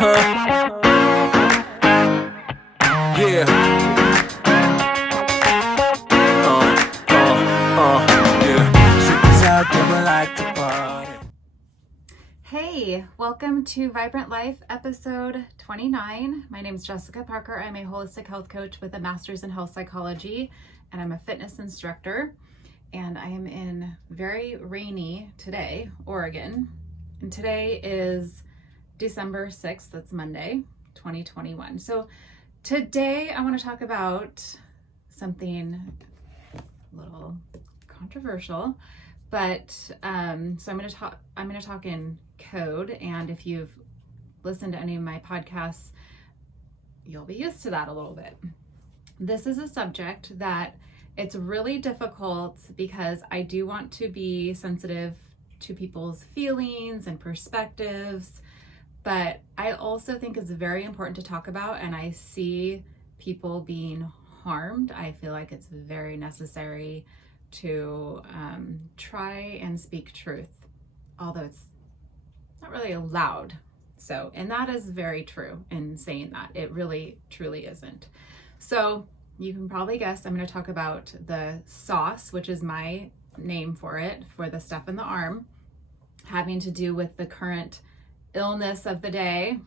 Yeah. Hey, welcome to Vibrant Life, episode 29. My name is Jessica Parker. I'm a holistic health coach with a master's in health psychology, and I'm a fitness instructor. And I am in very rainy today, Oregon. And today is December 6th, that's Monday, 2021. So today I want to talk about something a little controversial, but so I'm going to talk in code, and if you've listened to any of my podcasts, you'll be used to that a little bit. This is a subject that it's really difficult because I do want to be sensitive to people's feelings and perspectives, but I also think it's very important to talk about, and I see people being harmed. I feel like it's very necessary to try and speak truth, although it's not really allowed. So, and that is very true in saying that. It really, truly isn't. So you can probably guess I'm going to talk about the sauce, which is my name for it, for the stuff in the arm, having to do with the current illness of the day.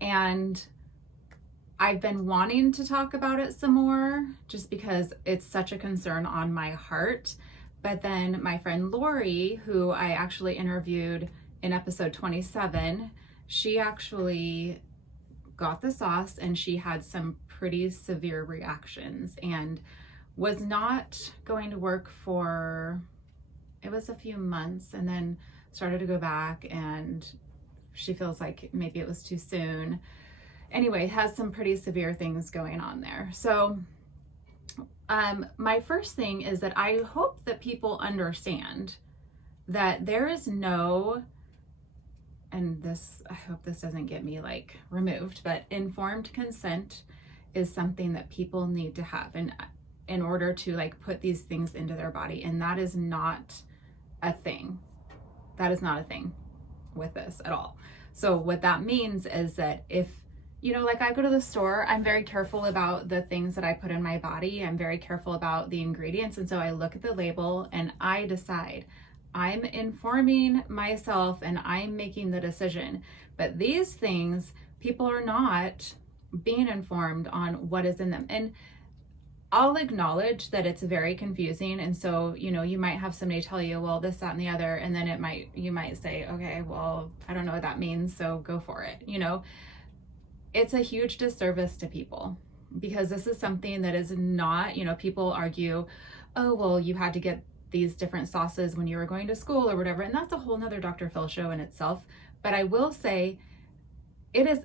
And I've been wanting to talk about it some more just because it's such a concern on my heart. But then my friend Laurie, who I actually interviewed in episode 27, she actually got the sauce and she had some pretty severe reactions and was not going to work for, it was a few months, and then started to go back, and she feels like maybe it was too soon. Anyway, has some pretty severe things going on there. So my first thing is that I hope that people understand that there is no, and this, I hope this doesn't get me like removed, but informed consent is something that people need to have in order to like put these things into their body. And that is not a thing. That is not a thing with this at all. So what that means is that if, you know, like I go to the store, I'm very careful about the things that I put in my body. I'm very careful about the ingredients. And so I look at the label and I decide. I'm informing myself and I'm making the decision. But these things, people are not being informed on what is in them. And I'll acknowledge that it's very confusing. And so, you know, you might have somebody tell you, well, this, that, and the other. And then you might say, okay, well, I don't know what that means, so go for it. You know, it's a huge disservice to people because this is something that is not, you know, people argue, oh, well, you had to get these different sauces when you were going to school or whatever. And that's a whole nother Dr. Phil show in itself. But I will say it is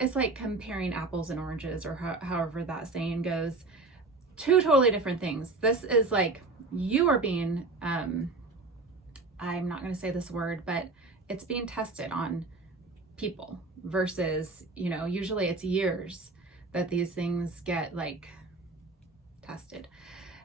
it's like comparing apples and oranges, or however that saying goes. Two totally different things. This is like you are being, I'm not going to say this word, but it's being tested on people versus, you know, usually it's years that these things get like tested.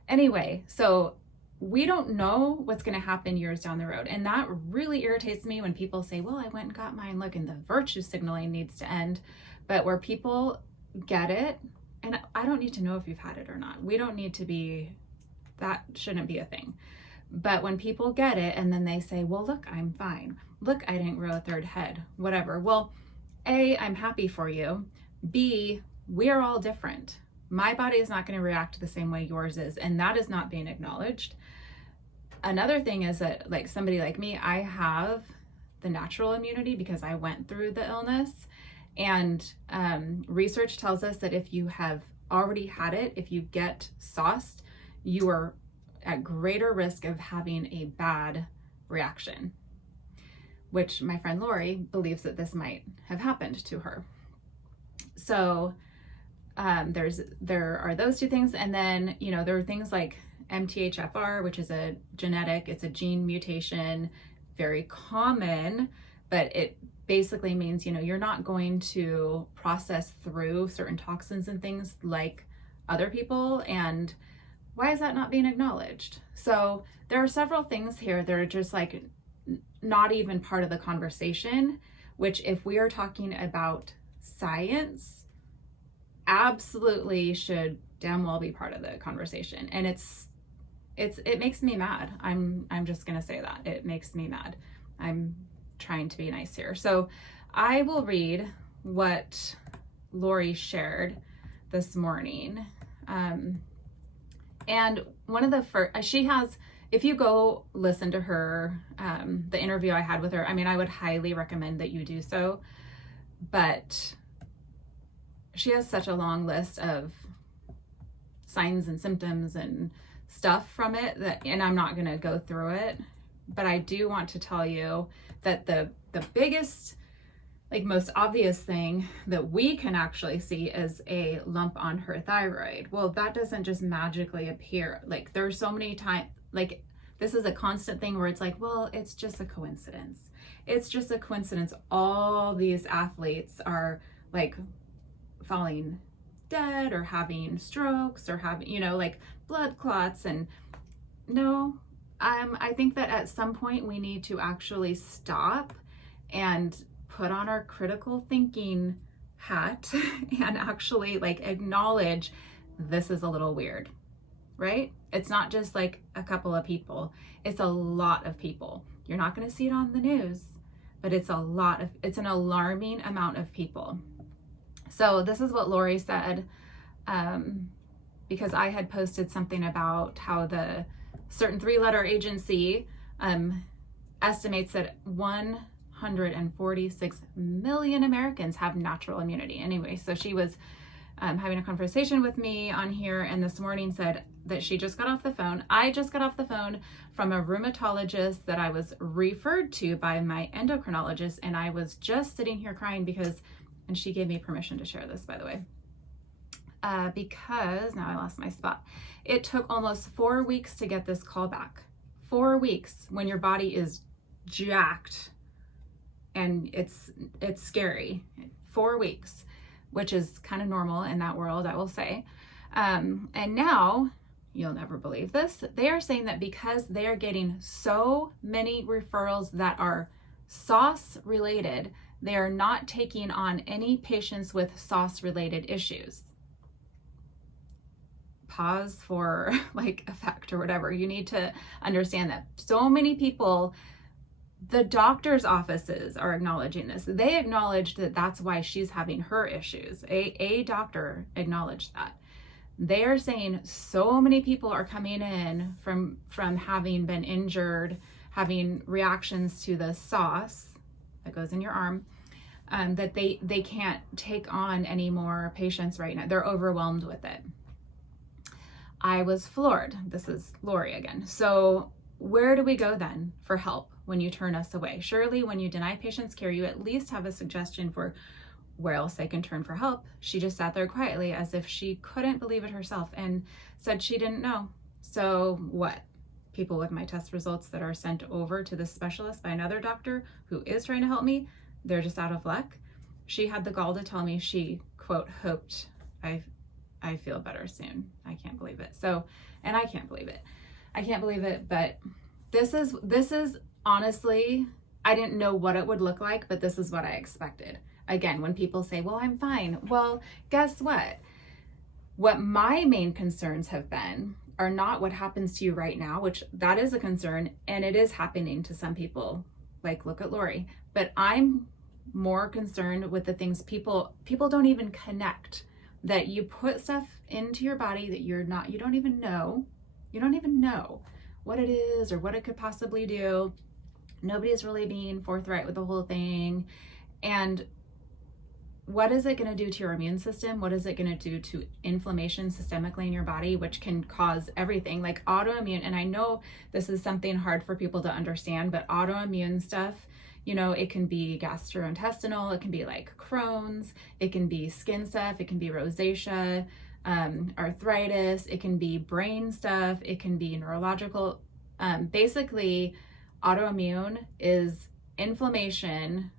Anyway, so we don't know what's going to happen years down the road. And that really irritates me when people say, well, I went and got mine. Look, and the virtue signaling needs to end. But where people get it, and I don't need to know if you've had it or not. We don't need to be, that shouldn't be a thing. But when people get it and then they say, well, look, I'm fine. Look, I didn't grow a third head, whatever. Well, A, I'm happy for you. B, we are all different. My body is not going to react the same way yours is, and that is not being acknowledged. Another thing is that, like somebody like me, I have the natural immunity because I went through the illness. And research tells us that if you have already had it, if you get sauced, you are at greater risk of having a bad reaction, which my friend Laurie believes that this might have happened to her. So there are those two things. And then, you know, there are things like MTHFR, which is it's a gene mutation, very common, but it basically means, you know, you're not going to process through certain toxins and things like other people. And why is that not being acknowledged? So there are several things here that are just like not even part of the conversation, which if we are talking about science, absolutely should damn well be part of the conversation. And it makes me mad. I'm just gonna say that. It makes me mad. I'm trying to be nice here. So I will read what Laurie shared this morning. And one of the first, she has, if you go listen to her, the interview I had with her, I mean, I would highly recommend that you do so. But she has such a long list of signs and symptoms and stuff from it that, and I'm not going to go through it, but I do want to tell you that the biggest, like most obvious thing that we can actually see is a lump on her thyroid. Well, that doesn't just magically appear. Like there's so many times, like this is a constant thing where it's like, well, it's just a coincidence. It's just a coincidence. All these athletes are like falling dead or having strokes or having, you know, like blood clots. And no, I think that at some point we need to actually stop and put on our critical thinking hat and actually like acknowledge this is a little weird, right? It's not just like a couple of people, it's a lot of people. You're not going to see it on the news, but it's an alarming amount of people. So this is what Laurie said, because I had posted something about how the certain 3-letter agency estimates that 146 million Americans have natural immunity. Anyway, so she was having a conversation with me on here, and this morning said that she just got off the phone. I just got off the phone from a rheumatologist that I was referred to by my endocrinologist, and I was just sitting here crying because, and she gave me permission to share this, by the way, because now I lost my spot. It took almost 4 weeks to get this call back. 4 weeks when your body is jacked, and it's scary. 4 weeks, which is kind of normal in that world, I will say. And now, you'll never believe this, they are saying that because they are getting so many referrals that are sauce related, they are not taking on any patients with sauce related issues. Pause for like effect or whatever. You need to understand that so many people, the doctor's offices are acknowledging this. They acknowledged that that's why she's having her issues. A doctor acknowledged that. They are saying so many people are coming in from having been injured, having reactions to the sauce that goes in your arm, that they can't take on any more patients right now. They're overwhelmed with it. I was floored. This is Laurie again. So where do we go then for help when you turn us away? Surely when you deny patients care, you at least have a suggestion for where else they can turn for help. She just sat there quietly as if she couldn't believe it herself and said she didn't know. So what? People with my test results that are sent over to the specialist by another doctor who is trying to help me, they're just out of luck. She had the gall to tell me she, quote, hoped I feel better soon. I can't believe it. So, and I can't believe it. I can't believe it, but this is honestly, I didn't know what it would look like, but this is what I expected. Again, when people say, well, I'm fine. Well, guess what? What my main concerns have been are not what happens to you right now, which that is a concern, and it is happening to some people. Like, look at Laurie. But I'm more concerned with the things people don't even connect. That you put stuff into your body that you don't even know what it is or what it could possibly do. Nobody is really being forthright with the whole thing. And what is it going to do to your immune system? What is it going to do to inflammation systemically in your body, which can cause everything like autoimmune? And I know this is something hard for people to understand, but autoimmune stuff, you know, it can be gastrointestinal, it can be like Crohn's, it can be skin stuff, it can be rosacea, arthritis, it can be brain stuff, it can be neurological. Basically, autoimmune is inflammation.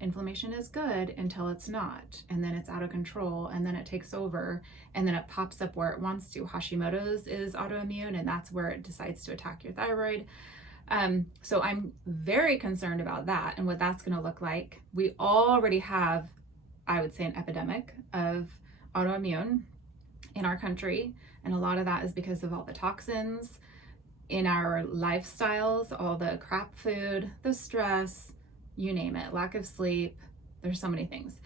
Inflammation is good until it's not, and then it's out of control, and then it takes over, and then it pops up where it wants to. Hashimoto's is autoimmune, and that's where it decides to attack your thyroid. So I'm very concerned about that and what that's going to look like. We already have, I would say, an epidemic of autoimmune in our country. And a lot of that is because of all the toxins in our lifestyles, all the crap food, the stress, you name it, lack of sleep. There's so many things.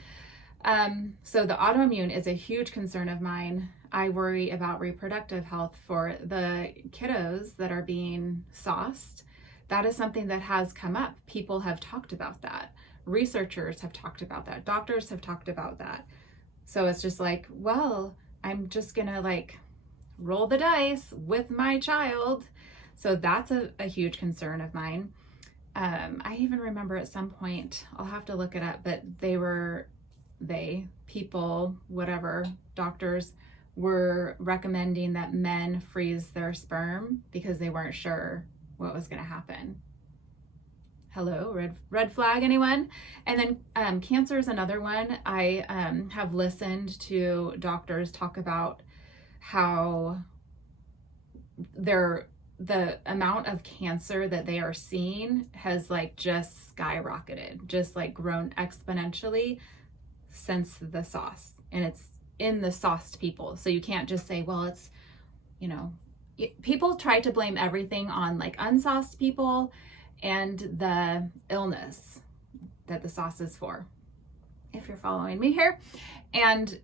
So the autoimmune is a huge concern of mine. I worry about reproductive health for the kiddos that are being sauced. That is something that has come up. People have talked about that. Researchers have talked about that. Doctors have talked about that. So it's just like, well, I'm just gonna like roll the dice with my child. So that's a huge concern of mine. I even remember at some point, I'll have to look it up, but people, whatever, doctors were recommending that men freeze their sperm because they weren't sure what was going to happen. Hello, red flag, anyone? And then cancer is another one. I have listened to doctors talk about how the amount of cancer that they are seeing has like just skyrocketed, just like grown exponentially since the sauce. And it's in the sauced people. So you can't just say, well, it's, people try to blame everything on like unsauced people and the illness that the sauce is for, if you're following me here. And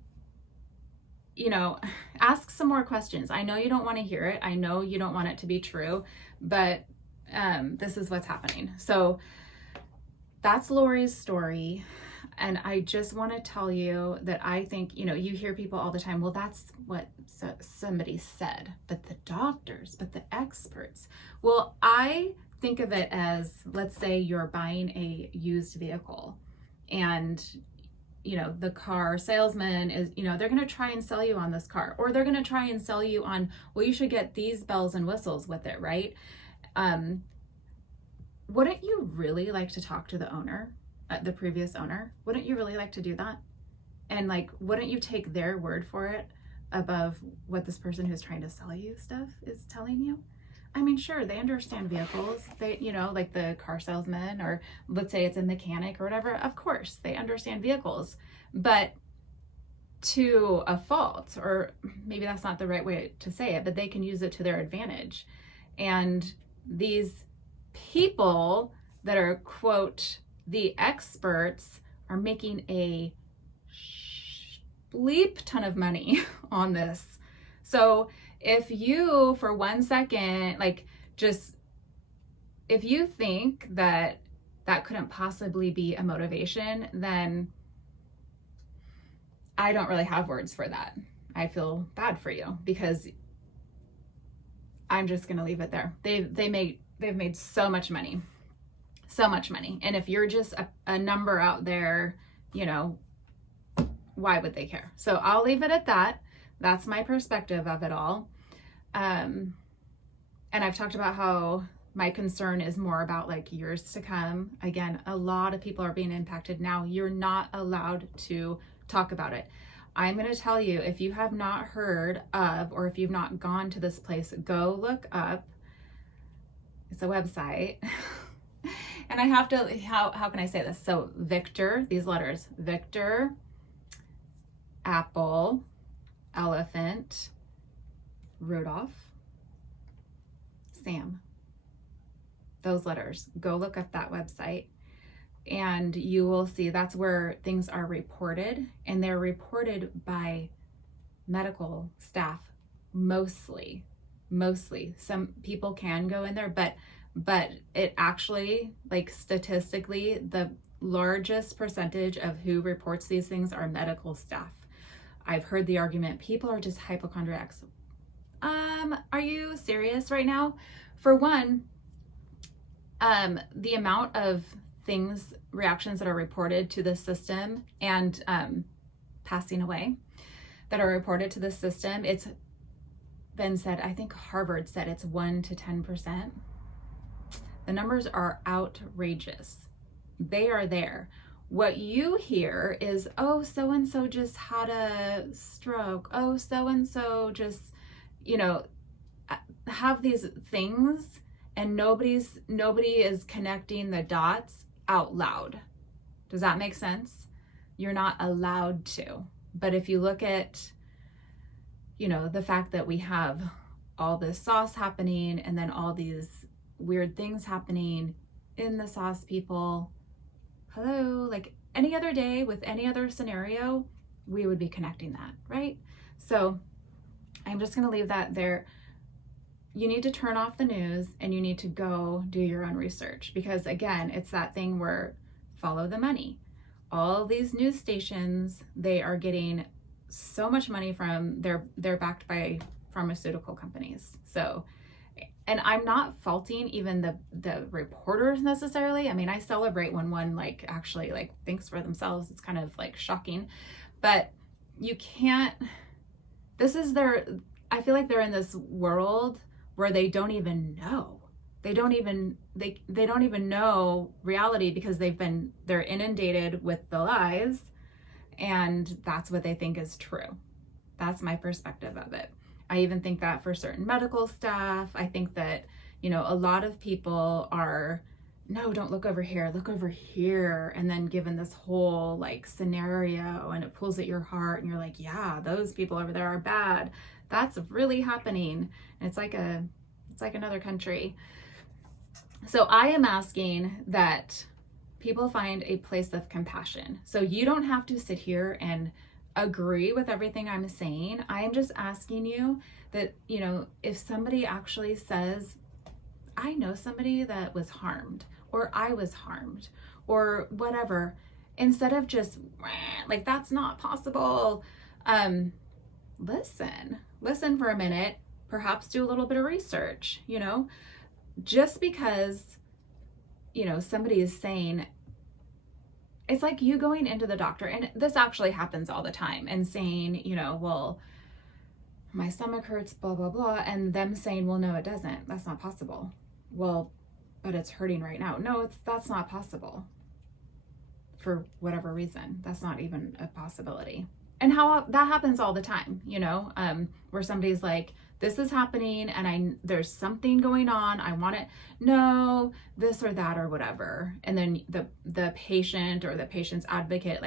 ask some more questions. I know you don't want to hear it. I know you don't want it to be true, but this is what's happening. So that's Laurie's story. And I just want to tell you that I think, you hear people all the time, well, that's what somebody said, but the doctors, but the experts. Well, I think of it as, let's say you're buying a used vehicle and the car salesman is, they're going to try and sell you on this car, or they're going to try and sell you on, well, you should get these bells and whistles with it, right? Wouldn't you really like to talk to the owner, the previous owner? Wouldn't you really like to do that? And like, wouldn't you take their word for it above what this person who's trying to sell you stuff is telling you? I mean, sure, they understand vehicles. They, like the car salesman, or let's say it's a mechanic or whatever. Of course, they understand vehicles, but to a fault, or maybe that's not the right way to say it, but they can use it to their advantage. And these people that are, quote, the experts are making a bleep ton of money on this. So if you, for 1 second, if you think that couldn't possibly be a motivation, then I don't really have words for that. I feel bad for you, because I'm just going to leave it there. They've made so much money. And if you're just a number out there, why would they care? So I'll leave it at that. That's my perspective of it all. And I've talked about how my concern is more about like years to come. Again, a lot of people are being impacted now. You're not allowed to talk about it. I'm going to tell you, if you have not heard of, or if you've not gone to this place, go look up. It's a website. And I have to, how can I say this? So Victor, these letters, Victor, Apple, Elephant, Rudolph, Sam. Those letters. Go look up that website and you will see that's where things are reported, and they're reported by medical staff mostly. Some people can go in there, but it actually, like statistically, the largest percentage of who reports these things are medical staff. I've heard the argument, people are just hypochondriacs. Are you serious right now? For one, the amount of reactions that are reported to the system and passing away that are reported to the system, it's been said, I think Harvard said it's 1 to 10%. The numbers are outrageous. They are there. What you hear is, oh, so-and-so just had a stroke. Oh, so-and-so just, have these things. and nobody is connecting the dots out loud. Does that make sense? You're not allowed to. But if you look at, the fact that we have all this sauce happening and then all these weird things happening in the sauce, people, hello, like any other day with any other scenario, we would be connecting that, right? So I'm just going to leave that there. You need to turn off the news and you need to go do your own research, because again, it's that thing where follow the money. All these news stations, they are getting so much money from, they're backed by pharmaceutical companies. So, and I'm not faulting even the reporters necessarily. I mean, I celebrate when one actually thinks for themselves. It's kind of shocking, but you can't, I feel like they're in this world where they don't even know. They don't even know reality, because they're inundated with the lies, and that's what they think is true. That's my perspective of it. I even think that for certain medical staff, I think that, a lot of people are, no, don't look over here, look over here. And then given this whole scenario, and it pulls at your heart, and you're like, yeah, those people over there are bad. That's really happening. And it's like another country. So I am asking that people find a place of compassion. So you don't have to sit here and agree with everything I'm saying. I am just asking you that, if somebody actually says, I know somebody that was harmed, or I was harmed, or whatever, instead of just that's not possible, listen for a minute, perhaps do a little bit of research. Just because somebody is saying, it's like you going into the doctor, and this actually happens all the time, and saying, well, my stomach hurts, blah, blah, blah. And them saying, well, no, it doesn't. That's not possible. Well, but it's hurting right now. No, that's not possible for whatever reason. That's not even a possibility. And how that happens all the time, where somebody's like, this is happening and there's something going on. I want it. No, this or that or whatever. And then the patient or the patient's advocate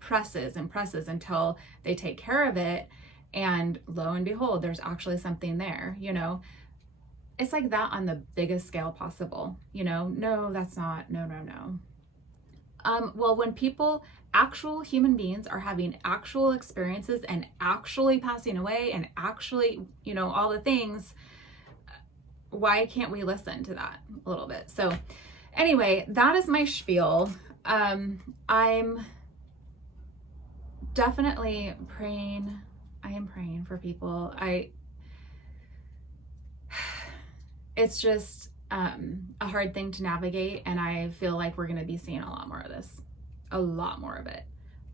presses and presses until they take care of it. And lo and behold, there's actually something there, It's like that on the biggest scale possible, no, that's not, no. Well, when actual human beings are having actual experiences and actually passing away and actually, all the things, why can't we listen to that a little bit? So anyway, that is my spiel. I'm definitely praying. I am praying for people. It's just a hard thing to navigate, and I feel like we're going to be seeing a lot more of this, a lot more of it.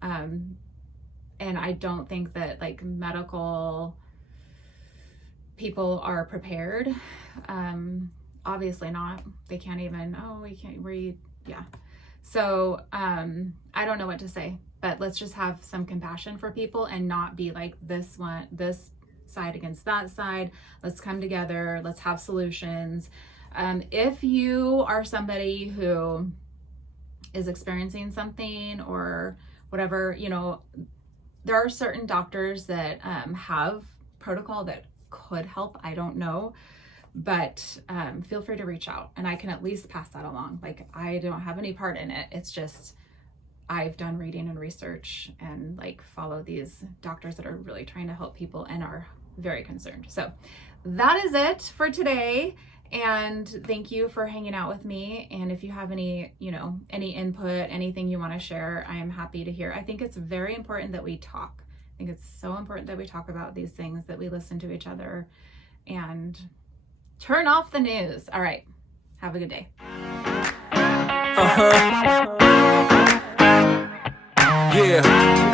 And I don't think that medical people are prepared. Obviously not. They can't even, we can't read. Yeah. So I don't know what to say, but let's just have some compassion for people and not be like this side against that side. Let's come together. Let's have solutions. If you are somebody who is experiencing something or whatever, there are certain doctors that have protocol that could help. I don't know, but feel free to reach out and I can at least pass that along. I don't have any part in it. It's just I've done reading and research and follow these doctors that are really trying to help people and are very concerned. So that is it for today. And thank you for hanging out with me. And if you have any, any input, anything you want to share, I am happy to hear. I think it's very important that we talk. I think it's so important that we talk about these things, that we listen to each other and turn off the news. All right. Have a good day. Yeah.